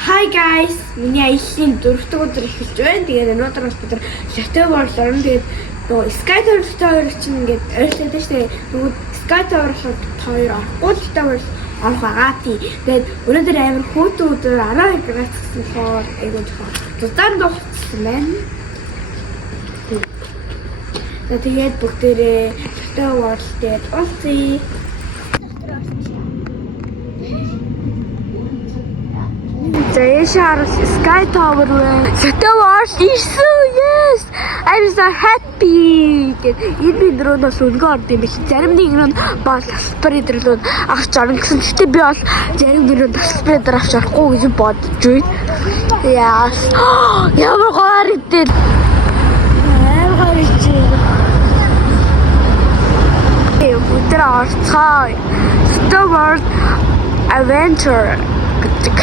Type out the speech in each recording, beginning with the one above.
Hi guys, миний аяллаа 4-р өдөр эхэлж байна. Тэгээд өнөөдөр бас бид Chateau World орно. Тэгээд нөгөө Sky Tower чинь ингээд ойрлоод байна шүү дээ. Нөгөө Sky Tower хоёр орохгүй Chateau World орох байгаа тий. Тэгээд өнөөдөр амар хүүтэн өдөр 12 градус гэсэн болохоор айгуу жоохон зузаан дууссан байна. Тэгээд бүгдээрээ Chateau World дээр уулзъя. Sky Tower Chateau World ирсэн. Yes, I'm so happy. Энэ дрон бас өнгө орд юм биш. Зарим нэг нь бол спрейдер л авч орно гэсэн чигтээ би бол зарим нэг нь спрейдер авч орохгүй гэж бодож байна. Яас. Ямар гоё ирдээ. Амар гоё ирдээ. Өдөр орцгоо. Chateau World Adventure гэдэг.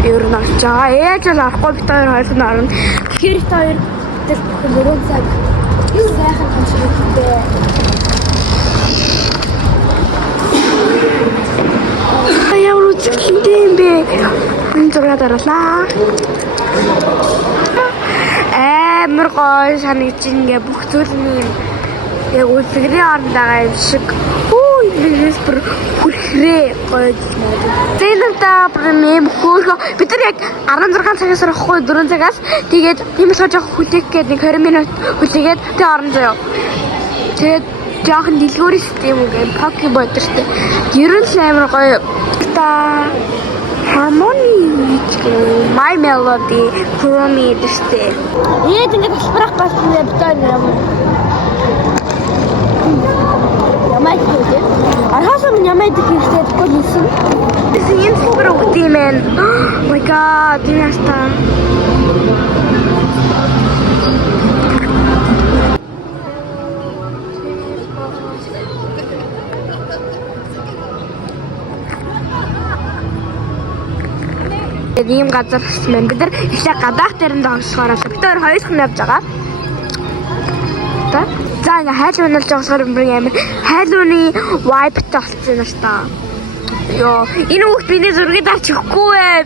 Ер нь авч байгаа. Ээж л авахгүй бит хоёр нь орно. Тэгэхээр хоёр тэр бүрэн цаг сайхан хамшигтэй. Ямар үзэсгэлэнтэй юм бэ? Энэ зураг дараалаа. Амар гоё санагдаж ингээ бүх зүйл нь яг үлгэрийн оронд байгаа юм шиг. Бигээс бүр хүрхрээ гоё байна. Зэнэнтаа премиум хөөх. Бид нар яг 16 цагаас орохгүй 4 цагаас тэгээд тийм л жоох хүлээх гээд нэг 20 минут хүлээгээд тэг орно заяа. Тэгээд жоохон дэлгүүрийн систем үг юм поки бодор штэ. Ер нь амар гоё. Та Harmony, My Melody, Chromie гэжтэй. Яа ингэ тасбарах болсон юм байна. Ямайг гэдэг. Архасаа минь ямайг гэхтэй полисэн. Тийм супер үтимэн. Oh my god, энэ ястаа. Ийм газар хэсмэн бид нар ихлэ гадаах дээрэн догсохоор бид хоёр хоёрхан явж байгаа. Та за ингээ хайлуун болж байгаа амар хайлууны vibe толцсон юм шүү дээ. Йоо, энэ хүүхд миний зургийг авч өгөхгүй ээ.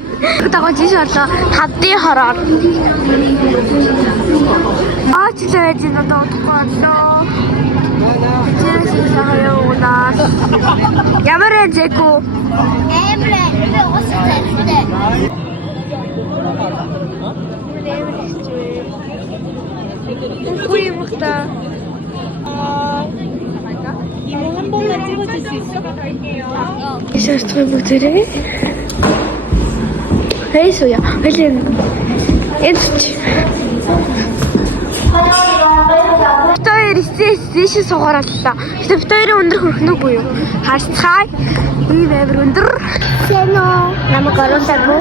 Тагож ийш болоо тавдын хороор. Аачлаа чинь одоо утгаалаа. Жирээс хаяунаас. Ямар эжэку? Эмрэ, би уустай. 구이먹다. 이모 한 번만 찍어줄 수 있어? 셔츠를 보드래. 헤이소야. 헬렌. 엔스치. Битээр стейш сугараллаа. Гэтэ битээрээ өндөр хөрхнөг буюу. Хашцай. ийм амар өндөр. Сэно. Намайг оруулаагүй.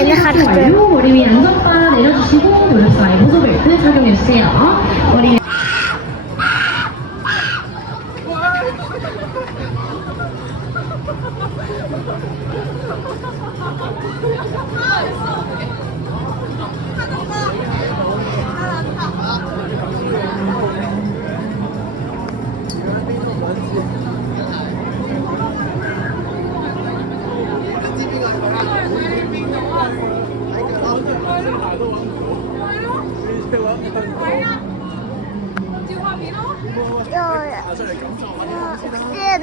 энэ харахгүй. 머리 위 안전바 내려주시고 노력사의 보조벨트 착용해주세요. 머리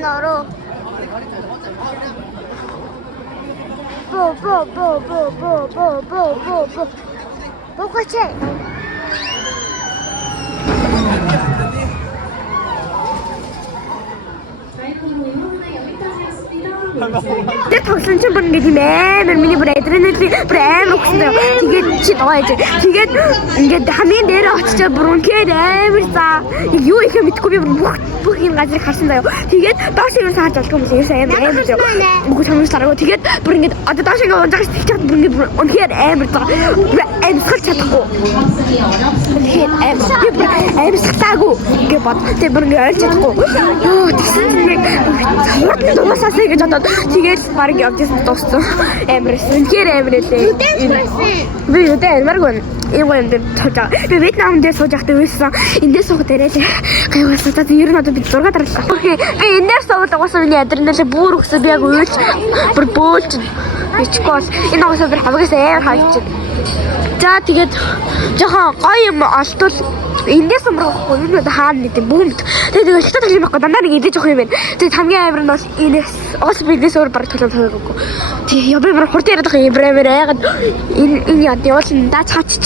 너로 똑같이 Тэ тоглосон чинь бүр ингээд юм амар миний бүр адреналин бүр амар өгсөн. Тэгээд чи нойж. Тэгээд ингээд хамгийн дээр очиж бүр үнхээр амар заа. Юу их мэдгүй би бүх юм газрыг харсан заяа. Тэгээд доош юу саарч болгүй юм шиг амар зөө. Бүх хүмүүсаараа тэгээд бүр ингээд одоо доош ингээд унжааж тийчих бүр ингээд үнхээр амар заа. Амар сахалж чадахгүй. Тэгээд амар сахтаагүй ингээд бод. Тэгээд бүр ингээд ойлж чадахгүй. Йоо тэгсэн чинь хурд дуусаасаа гэж бодоод тэгээд баг явдсан дууссан. Амар үнхээр амар лээ. Би үдэ амаргүй. Ийм дээр тож байгаа. Би Вьетнам дээр сууж байхдаа үйсэн. Эндээс суух дээрээ гайвуулсан. За ер нь одоо би 6 дараалаа. Би эндээс суугаад угаасаа миний адреналин бүр өгсөн. Би яг уйлж бүр бөөлж Бичгүй бол энэ угаасаа бүр хамгаас амар хайчих. За тэгээд жоохон гоё юм олдвол эндээс өмрөхгүй юу хаана нэг юм бүүмд. Тэгээд ихтэй тоглоом байхгүй дандаа нэг идэж явах юм байна. Тэгээд хамгийн амар нь бол энэс уус биднээс өөр баг тоглоом тоглохгүй. Тэгээд яа би бүр хурд яриад байгаа юм бремээр яагаад энэ явуулна да цаач.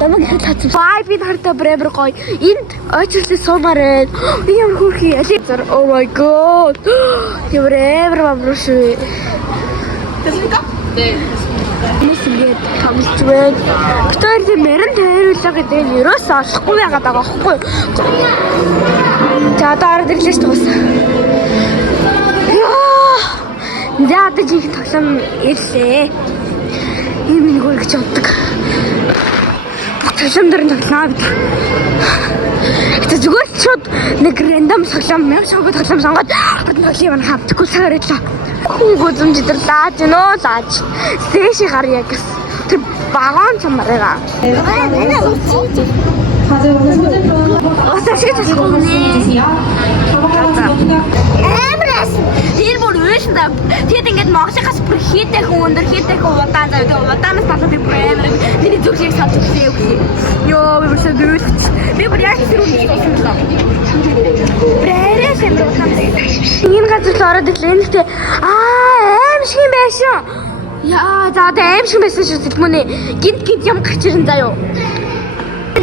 Тамаг хатсан. Бай би хартай бремээр гоё. Энд очирлээ суумаар. Би ямар хөрхий ализар. Oh my god. Еврейвэр бамрушгүй. 됐습니까? 네. Нэсгээд тамилчвэн. Гэтэ мэрэн тайруулаа гэдэг нь ерөөсөө олохгүй байгаад байгаа байхгүй. За дараа дэрлэж туусаа. За одоо жиг тоглоом ирлээ. Ийм нэг үйл гэж боддог. Тоглоом дөрөнд тоглоом бид. Гэтэ зүгээр шууд нэг рандом тоглоом мянга шоуг тоглоом сонгоод тоглоом нь хавдаггүй цагаар ирлээ. Хүн гүзэмждэр лааж нөө лааж дэши харьяа гэсэн тэр багаан чамаараа. 가져오는 소제품 어떻게 주세요. Эмрэс хэлбэр үйшнда тэгэд ингээд Монголынхаас бүр хийдэг хүн өндөр хийдэг удаан завд удаанаас талаа би бүр амар миний зүгшийг салж өгсөн юм. Йоо би бүр шийдвэрч. Би бүр яг тэр үнийг хэлсэн. Брэрэс юм даа. Энэ газар ороод ирлээ нэгтэй аим шиг юм байсан. Яа за одоо аим шиг байсан шүү дээ мөн гинт юм гарч ирэн заяо.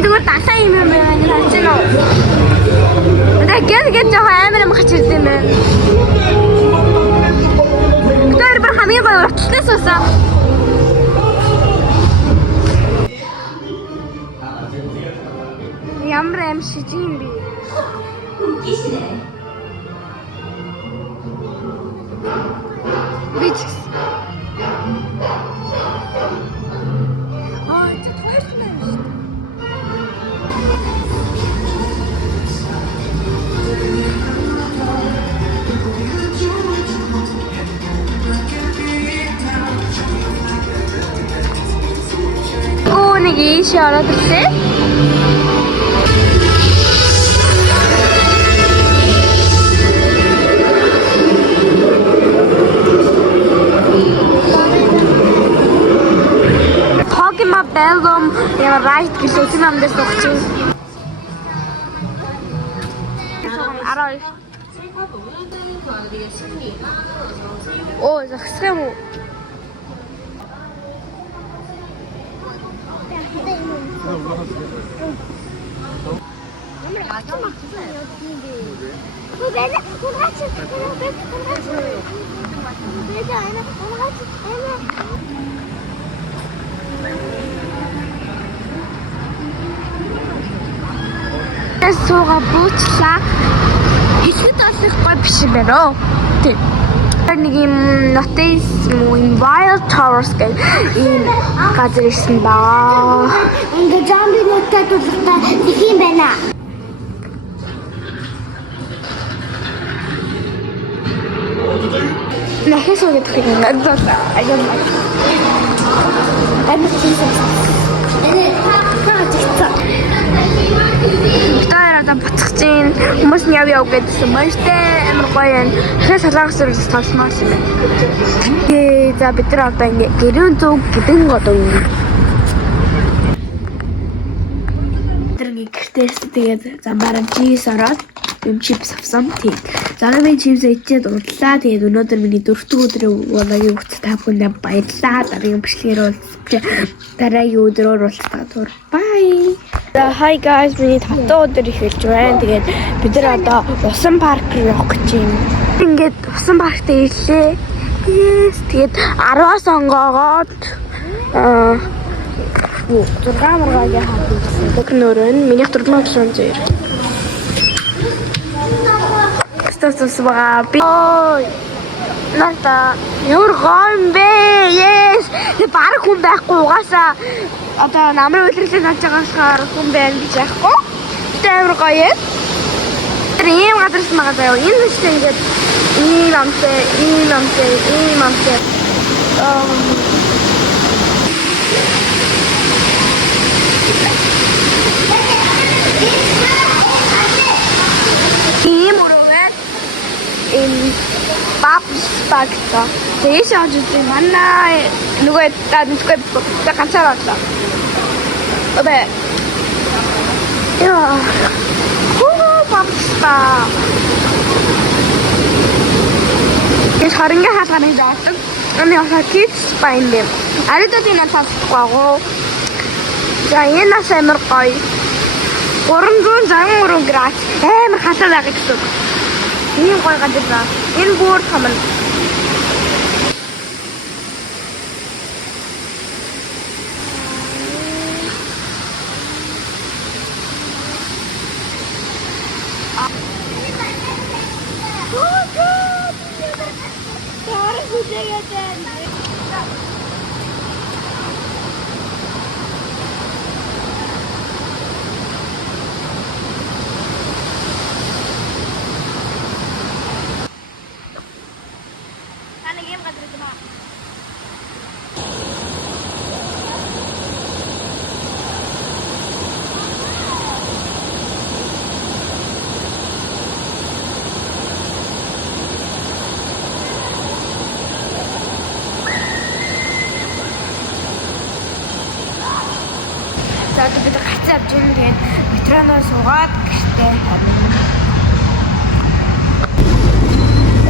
Зүгээр дасаа юм байна гэж байна. Гэнэ жоохон амар юм гарч ирсэн юм байна. Тэр бүр хамгийн гоё уртснаас усаа. Ямар юм шиг юм бэ? 웃기시네. Бич. 진짜 토했네. 꼬내기 시원하던데? Talking about album, yeah, right, 기소심 안 됐어, 그치? 알아. 오, 세모. Сууга буучлаа. Ихэд олохгүй биш юм байна. Тэг. Нэг юм notice юм Wild Towers гэх ийм газар ирсэн баа. Ингээ зомби нутаг тултай их юм байна. Нахээс өгөх юм надад аян. Энэ хаа Таараа буцах чинь хүмүүс нь яв гэдсэн байна штэ амар гоё юм. Тэгэхээр салаагаас үргэлж тоглосноо юм. За бид нар одоо ингээ гэрэн зүг гэдэг одоо юм. Тэрний гэртээс тэгээд замбараа чиз ороод юм чипс авсан тийм. Заавал чипс ичээд удлаа. Тэгээд өнөөдөр миний 4-р өдрийн удаагийн хөт та бүхэнд баярлалаа. Дараагийн бичлэгээр уулзъя. Дараагийн өдрөөр уулзлаа. Bye. Hi guys, миний 5 өдөр эхэлж байна. Тэгээд бид нар одоо усан парк руу явах гэж байна. Ингээд усан паркт ирлээ. Yes. Тэгээд 10-аас онгоогоод 6 мургагийн хатсан. Богнорын миний 4700. Статус байгаа. Ой. Ната ямар гом бэ? Yes. Тэг баг хүн байхгүй угаасаа одоо намрын үйлрэлээ наж байгаагаар хүн байна гэж яахгүй. Тэр гоё. Тэр ийм газарс магаа заяа. Энэ нь ч ингээд ийм амтай. Ийм өрөөгөө бабста гэсэн. Тэгээд шааж үзээ манай нөгөө та нүдгүй ганцаар орлоо. Обе. Яа. Бабста. Ես харинга хасганы заадаг. Аны хасаа кит спайн дэм. Аридад энэ тасахгүй. За энэ нас амар гоё. 363 градус. Амар хасаа байгаа гэсэн. Энэ гоё гадаг ба. Энэ бүр том. За бид гацаа авч юм тэгээд метроноо суугаад гэртээ харна.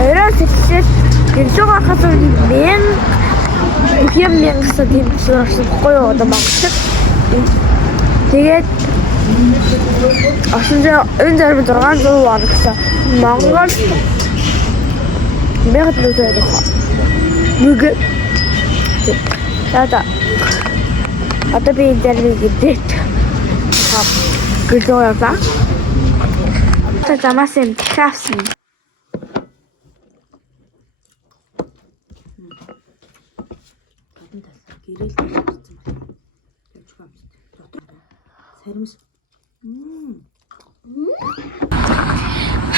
Орой сэтгэл гэрлүүг хахаас мен юм гэсэн тийм зүйл гоё одоо магадгүй. Тэгээд ашинжаа энэ зэрэг 600 вон гэсэн Монгол мэгт лүзээд байгаа. Нүг тата одоо би энэ зэрэг гэдэг гэрлүүг аваа. Та замаас юм тахсан.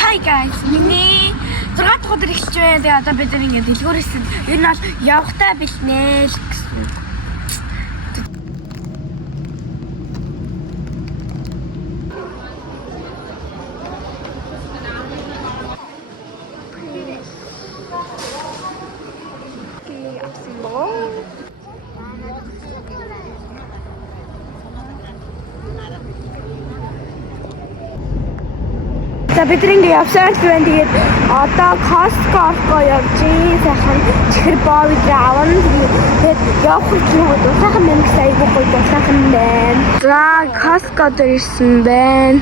Hi guys, миний 6 дахь өдөр эхэлж байна. Тэгээ одоо бид ингээд дэлгүүрээсээ ер нь бол явахтаа бэлнэ л гэсэн. За бид ингээ явсаар байна. Тэгээд одоо Costco явж сайхан чихэр боо бидрээ авна. Тэгээд явах гэж сайхан мэнг сайгүй гоё сайхан байна. За Costco дээр ирсэн байна.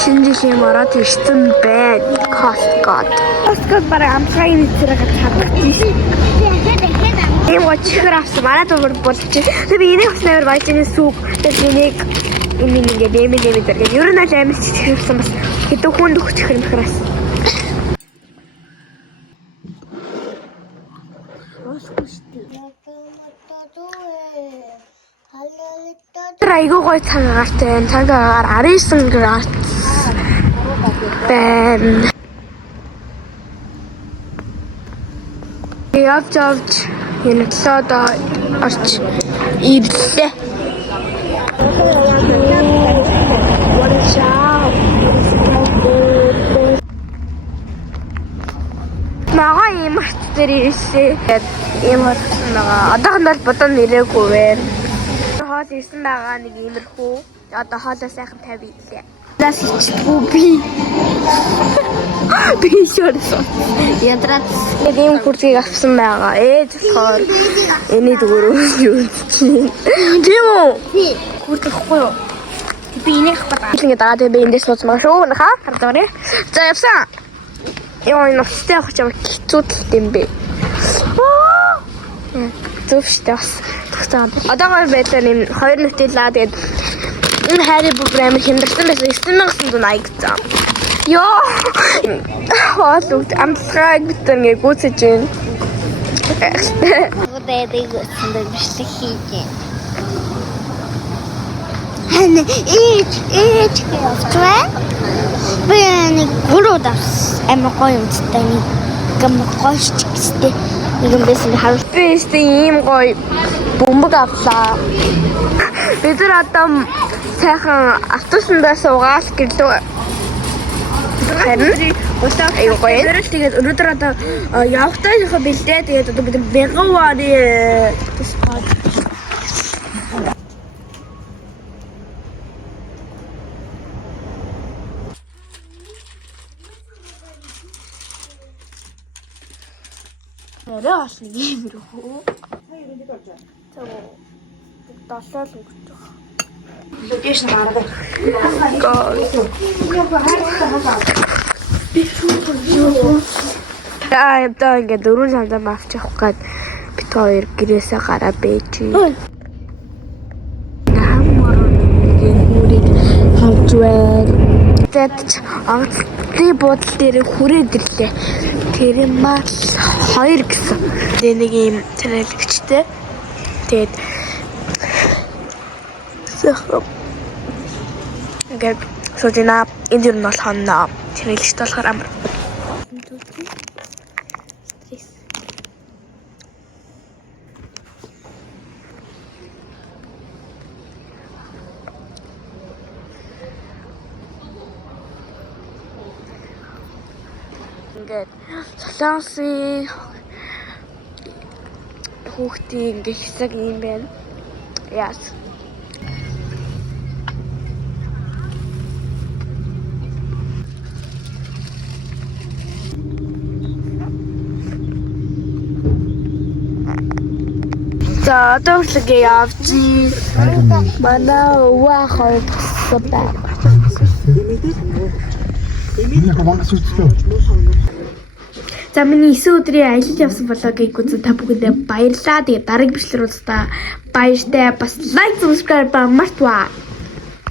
Шинжлэлийн мараад ирсэн байна. Costco бараг амтрайн зэрэг чаддаг тийм. Ийм чихэр авсан. Манай дуур болж чинь. Тэгээ би энийг бас нээр байж энэ сүг. Тэгээ энийг ингээд нэмээд дэргээ. Ер нь амар чихэр авсан бас хэдэн хүнд өгч чихэр мэхрээс. Айгуу гой цагаартай байна. Цагаагаар 19 градус байна. Явж энэ цаада орч ирлээ. Мага юм дээр ирсэн. Ийм байна. Одоохондоо бодон нэрээгүй байна. Хоол ирсэн байгаа нэг иймэрхүү. Одоо хоолоо сайхан тавиуллаа. Нас ичтгүү би. Би шорсон. Янтрат ийм хурцгийг авсан байгаа. Ээж болохоор энийг дөрөв юу чинь. Тийм үү? Хурцхгүй юу? Би энийг хапаа. Ингээд дагаад би эндээс сууцмаа шүү. Нахаа хардаарэ. За явсан. Яа энэ өстэй авах юм хэцүүд юм бэ. Зөвштэй бас. Одоогоор байлаа нэм 2 нүтэлээ тэгээд энэ хайрын програмыг хямдсан байсан 9980 зам. Йоо. Хоолуд амтраг битэр ингээ гүйцэж байна. Удаадыг өсөнд биштэй хийж. Хэн ээж явчихваа. Би нэг гурав давс амар гоё юмтай нэг гам гоёч гэстэй. Нэг юм байсан харав. Би ийм гоё бөмбөг авлаа. Бид нар одоо сайхан автобусандаа суугаад гэрлөө. Харин аягүй гоё. Тэгээд өнөөдөр одоо явахтаа яхаа бэлдээ. Тэгээд одоо бид бэгавааны Нэрээ олно юм рүү. Долоо л өнгөж байгаа. Логиш нараад. Одоо ингээд 4 сандаа авч явах гээд бит хоёр гэрээсээ гараа бэж. Намрын хавж байна. Тэт анхны бодол дээр хүрээд ирлээ. Тэр мал 2 гэсэн. Тэгээ нэг юм царайлэгчтэй. Тэгээд ингээд содина энэ дэр нь бол хоноо царайлэгчтэй болохоор амар. Ингээд солонгосын хүүхдийн ингээд хэсэг юм байна. Яас. За одоо хүртэл явж манай өвөө хойцсон байна. За миний 9 өдрийн аялал явсан влогийг үзэн та бүхэндээ баярлалаа. Тэгээ дараагийн бичлэр уулзтаа баяртай. Бас лайк, subscribe мартваа.